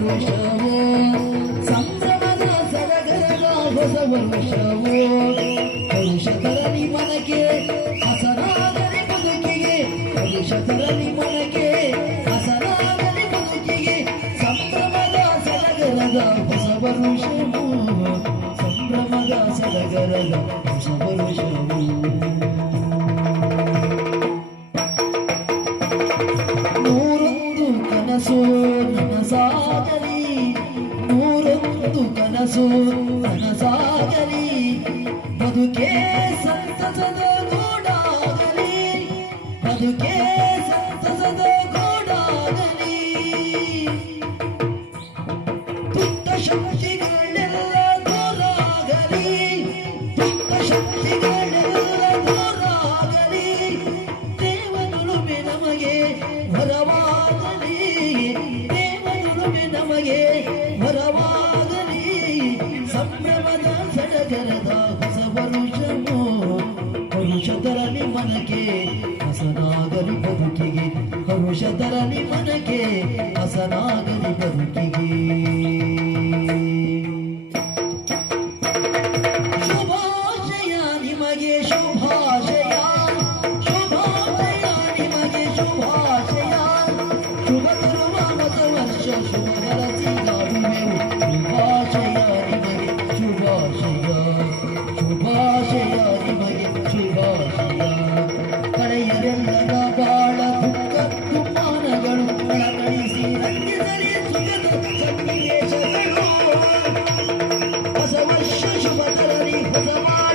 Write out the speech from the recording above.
ವರ್ಷವೋ ಸಂಭ್ರಮದ ಹೊಸ ವರ್ಷವೋ ಭವಿಷ್ಯದಲ್ಲಿ ಮನಕ್ಕೆ ಹಸರಾಗಲಿ ಬದುಕಿಗೆ ಭವಿಷ್ಯದಲ್ಲಿ ಮನಕ್ಕೆ ಹಸರಾಗಲಿ ಬದುಕಿಗೆ ಸಂಭ್ರಮದ ಸಡಗರದ ಹೊಸ ವರುಷವೋ ಹೊಸ ನೂರೊಂದು ಕನಸು ನನಸಾಗಲಿ ನೂರೊಂದು ಕನಸು ನನಸಾಗಲಿ, ಬದುಕೇ ಸಂತಸದ ಗೂಡಾಗಲಿ, ಬದುಕೇ ಸಂತಸದ ಗೂಡಾಗಲಿ. ದುಷ್ಟ ಶಕ್ತಿಗಳೆಲ್ಲ ದೂರಾಗಲಿ ದುಷ್ಟ ಶಕ್ತಿಗಳೆಲ್ಲ ದೂರಾಗಲಿ, ದೇವನುಳುಮೆ ನಮಗೆ ವರವಾಗಲಿ. ವರವಾಗಲಿ ಸಂಭ್ರಮದ ಸಡಗರದ ಹೊಸ ವರುಷವು ವರುಷ ತರಲಿ ಮನಕ್ಕೆ, ಹಸನಾಗಲಿ ಬದುಕಿಗೆ ವರುಷ ತರಲಿ ಮನಕ್ಕೆ, ಹಸನಾಗಲಿ ಬದುಕಿಗೆ. ಶುಭಾಶಯ ನಿಮಗೆ, ಶುಭಾಶಯ. ಶುಭಾಶಯ ನಿಮಗೆ, ಶುಭಾಶಯ. ಶುಭ ತರುವ ಹೊಸ ವರ್ಷ ಶುಭಗಳ ಶುಭಾಶಯ ನಿಮಗೆ